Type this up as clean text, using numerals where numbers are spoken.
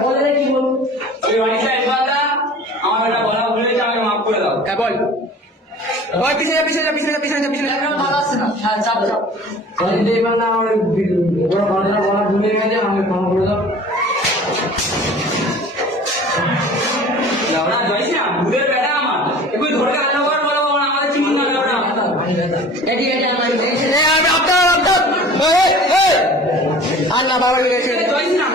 বলে কি বল ওই অনিতা একবার আমার এটা বলা ভুলে গেছে, আমাকে মাফ করে দাও। হ্যাঁ বল বল, পিছনে যা, পিছনে যা, পিছনে যা, পিছনে যা, পিছনে যা। ভালো আসছে না। হ্যাঁ চাপ চাপ। যদি এবার না আমার ওরা কথাটা বলা ভুলে গেছে, আমাকে ক্ষমা করে দাও। লেওড়া জয়শ্রীরাম, ভূতের বেটা আমার। একটু ধরে আলো কর, বলো আমাদের চিনি না লেওড়া। এটি এটি আমার আর না বাবা, জয়শ্রীরাম,